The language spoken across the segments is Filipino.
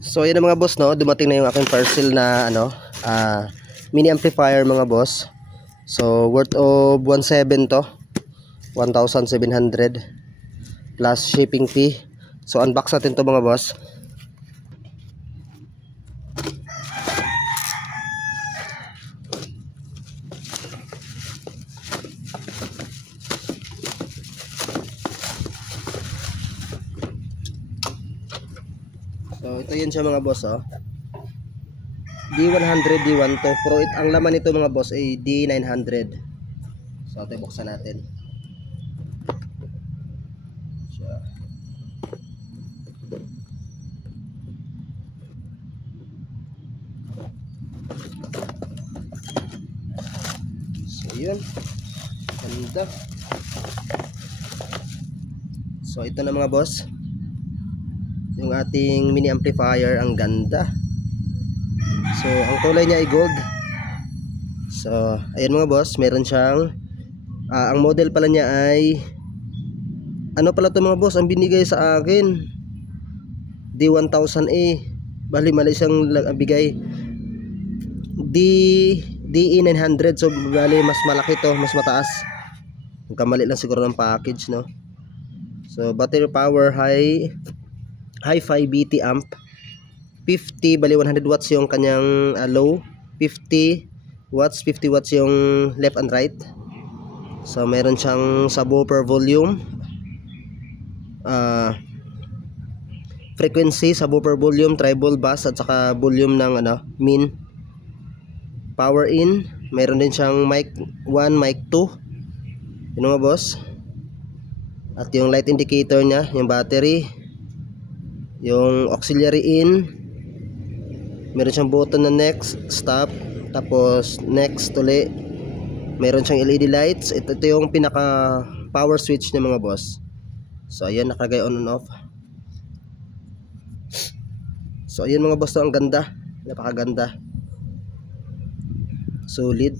So yun mga boss, no, dumating na yung aking parcel na mini amplifier mga boss. So worth of 1,700 to, 1,700 plus shipping fee. So unbox natin to mga boss. So ito yun siya mga boss, oh. D100, D12 Pro. Ang laman nito mga boss ay D900. So ito buksan natin. So yun, ganda. So ito na mga boss, yung ating mini amplifier. Ang ganda. So ang kulay niya ay gold. So ayun mga boss, meron siyang ang model pala niya ay ano pala to mga boss, ang binigay sa akin D1000A. Bali mali siyang bigay DE900. So bali mas malaki to, mas mataas. Kamali lang siguro ng package, no. So battery power high-fi BT amp 50, bali 100 watts yung kanyang low, 50 watts yung left and right. So meron siyang subwoofer volume, frequency, subwoofer volume, treble, bass, at saka volume ng min. Power in, meron din siyang mic 1, mic 2, yun mga boss. At yung light indicator niya, yung battery, yung auxiliary in, meron siyang button na next, stop, tapos next uli. Meron siyang LED lights. Ito yung pinaka power switch niya mga boss. So ayan, nakalagay on and off. So ayan mga boss, ang ganda, napakaganda, solid.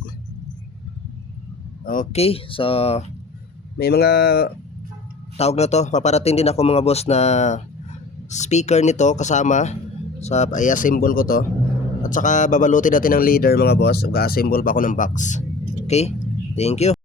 Okay, so may mga tawag na to, paparating din ako mga boss na speaker nito kasama. So i-assemble ko to, at saka babalutin natin ng leader mga boss. Mag-assemble pa ako ng box. Okay, thank you.